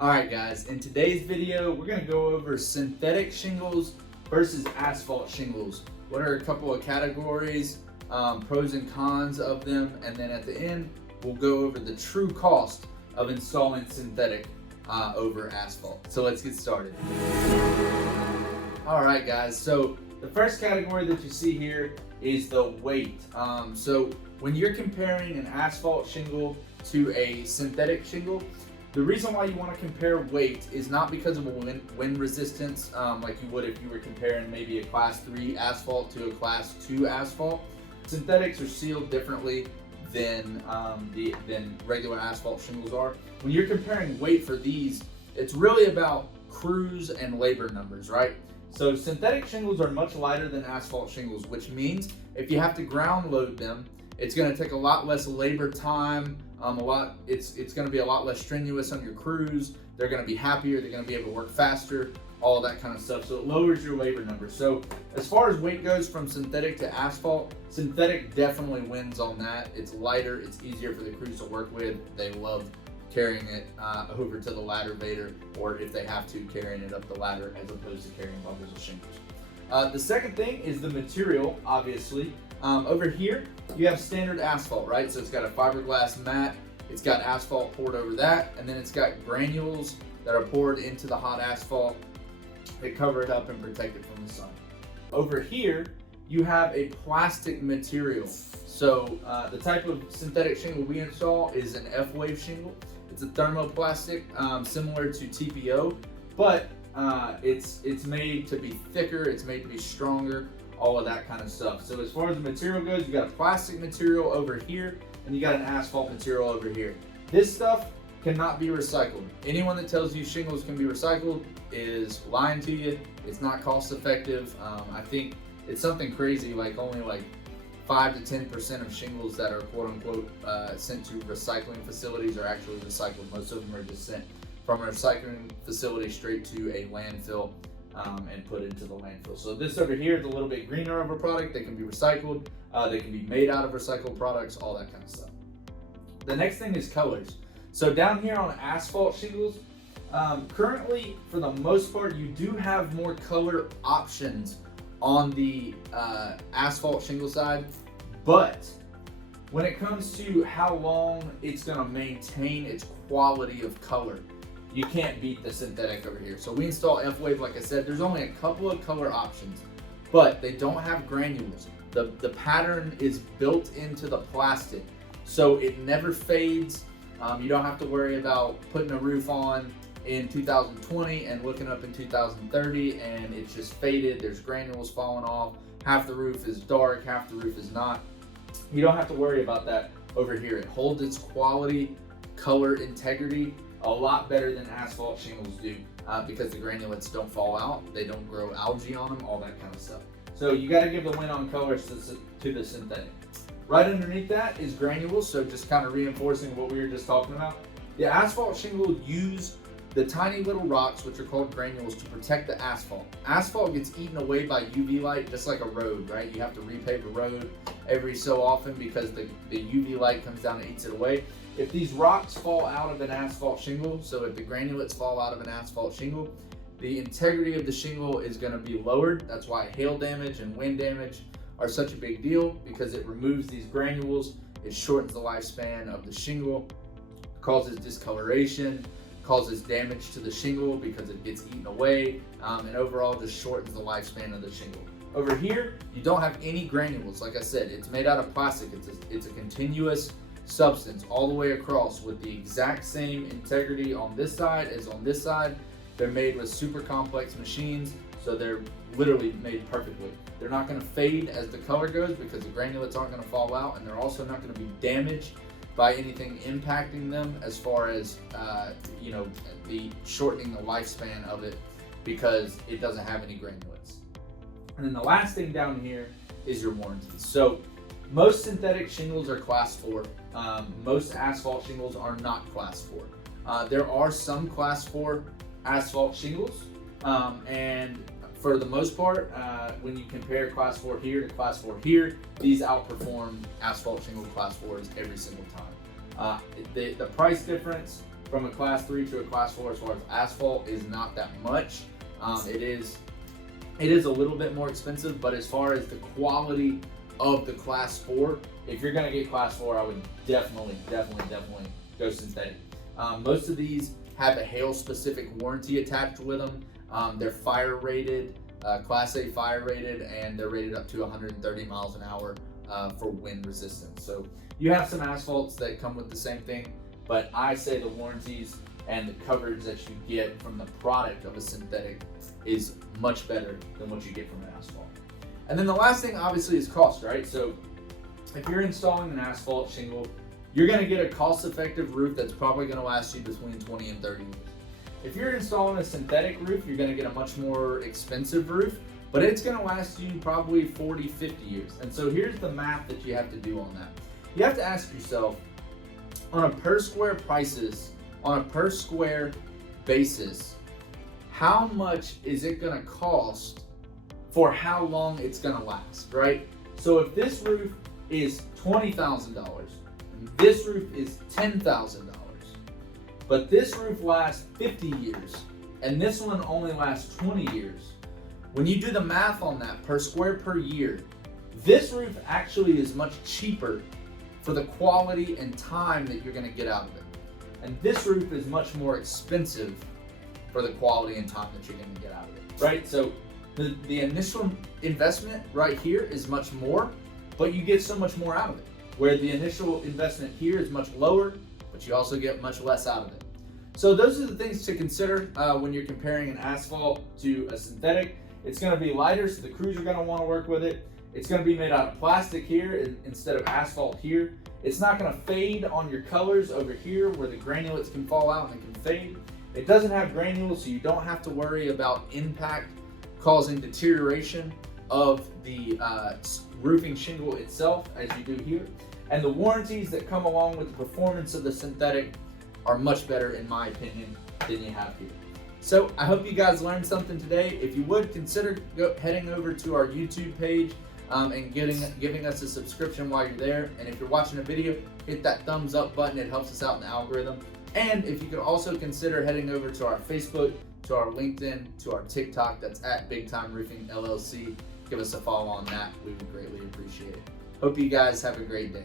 Alright guys, in today's video we're going to go over synthetic shingles versus asphalt shingles. What are a couple of categories, pros and cons of them, and then at the end we'll go over the true cost of installing synthetic over asphalt. So let's get started. Alright guys, so the first category that you see here is the weight. So when you're comparing an asphalt shingle to a synthetic shingle, the reason why you want to compare weight is not because of a wind resistance, like you would if you were comparing maybe a class 3 asphalt to a class 2 asphalt. Synthetics are sealed differently than regular asphalt shingles are. When you're comparing weight for these, it's really about crews and labor numbers, right? So synthetic shingles are much lighter than asphalt shingles, which means if you have to ground load them, it's going to take a lot less labor time. It's going to be a lot less strenuous on your crews. They're going to be happier. They're going to be able to work faster, all that kind of stuff. So it lowers your labor numbers. So as far as weight goes from synthetic to asphalt, synthetic definitely wins on that. It's lighter. It's easier for the crews to work with. They love carrying it over to the ladder vader, or if they have to, carrying it up the ladder as opposed to carrying bundles of shingles. The second thing is the material, obviously. Over here, you have standard asphalt, right? So it's got a fiberglass mat, it's got asphalt poured over that, and then it's got granules that are poured into the hot asphalt that cover it up and protect it from the sun. Over here, you have a plastic material. So the type of synthetic shingle we install is an F-wave shingle. It's a thermoplastic, similar to TPO, but it's made to be thicker, it's made to be stronger, all of that kind of stuff. So as far as the material goes, you got a plastic material over here and you got an asphalt material over here. This stuff cannot be recycled. Anyone that tells you shingles can be recycled is lying to you. It's not cost effective. I think it's something crazy, like only like 5 to 10% of shingles that are quote unquote sent to recycling facilities are actually recycled. Most of them are just sent from a recycling facility straight to a landfill and put into the landfill. So this over here is a little bit greener of a product. They can be recycled. They can be made out of recycled products, all that kind of stuff. The next thing is colors. So down here on asphalt shingles, currently for the most part, you do have more color options on the asphalt shingle side, but when it comes to how long it's going to maintain its quality of color, you can't beat the synthetic over here. So we install F-Wave, like I said, there's only a couple of color options, but they don't have granules. The pattern is built into the plastic, so it never fades. You don't have to worry about putting a roof on in 2020 and looking up in 2030 and it's just faded, there's granules falling off, half the roof is dark, half the roof is not. You don't have to worry about that over here. It holds its quality, color integrity a lot better than asphalt shingles do because the granulates don't fall out, they don't grow algae on them, all that kind of stuff. So you got to give the win on colors to the synthetic. Right underneath that is granules, so just kind of reinforcing what we were just talking about. The asphalt shingle use the tiny little rocks, which are called granules, to protect the asphalt. Asphalt gets eaten away by UV light, just like a road, right? You have to repave a road every so often because the UV light comes down and eats it away. If these rocks fall out of an asphalt shingle, so if the granulates fall out of an asphalt shingle, the integrity of the shingle is going to be lowered. That's why hail damage and wind damage are such a big deal, because it removes these granules, it shortens the lifespan of the shingle, causes discoloration, causes damage to the shingle because it gets eaten away, and overall just shortens the lifespan of the shingle. Over here, you don't have any granules. Like I said, it's made out of plastic. It's a continuous substance all the way across with the exact same integrity on this side as on this side. They're made with super complex machines, so they're literally made perfectly. They're not going to fade as the color goes because the granulates aren't going to fall out, and they're also not going to be damaged by anything impacting them as far as the shortening the lifespan of it because it doesn't have any granulates. And then the last thing down here is your warranties. So most synthetic shingles are class 4. Most asphalt shingles are not class 4. There are some class 4 asphalt shingles, and for the most part, when you compare class 4 here to class 4 here, these outperform asphalt shingle class 4s every single time. The price difference from a class 3 to a class 4 as far as asphalt is not that much. It is a little bit more expensive, but as far as the quality of the class 4, if you're gonna get class 4, I would definitely go synthetic. Most of these have a hail specific warranty attached with them. They're fire rated, class A fire rated, and they're rated up to 130 miles an hour for wind resistance. So you have some asphalts that come with the same thing, but I say the warranties and the coverage that you get from the product of a synthetic is much better than what you get from an asphalt. And then the last thing obviously is cost, right? So if you're installing an asphalt shingle, you're gonna get a cost-effective roof that's probably gonna last you between 20 and 30 years. If you're installing a synthetic roof, you're gonna get a much more expensive roof, but it's gonna last you probably 40, 50 years. And so here's the math that you have to do on that. You have to ask yourself, on a per square basis, how much is it gonna cost for how long it's gonna last, right? So if this roof is $20,000, and this roof is $10,000, but this roof lasts 50 years, and this one only lasts 20 years, when you do the math on that per square per year, this roof actually is much cheaper for the quality and time that you're gonna get out of it. And this roof is much more expensive for the quality and time that you're gonna get out of it, right? So the initial investment right here is much more, but you get so much more out of it. Where the initial investment here is much lower, but you also get much less out of it. So those are the things to consider when you're comparing an asphalt to a synthetic. It's gonna be lighter, so the crews are gonna wanna work with it. It's gonna be made out of plastic here instead of asphalt here. It's not gonna fade on your colors over here where the granulates can fall out and they can fade. It doesn't have granules, so you don't have to worry about impact causing deterioration of the roofing shingle itself as you do here. And the warranties that come along with the performance of the synthetic are much better in my opinion than you have here. So I hope you guys learned something today. If you would, consider heading over to our YouTube page and giving us a subscription while you're there. And if you're watching a video, hit that thumbs up button. It helps us out in the algorithm. And if you could also consider heading over to our Facebook, to our LinkedIn, to our TikTok, that's at Big Time Roofing LLC. Give us a follow on that. We would greatly appreciate it. Hope you guys have a great day.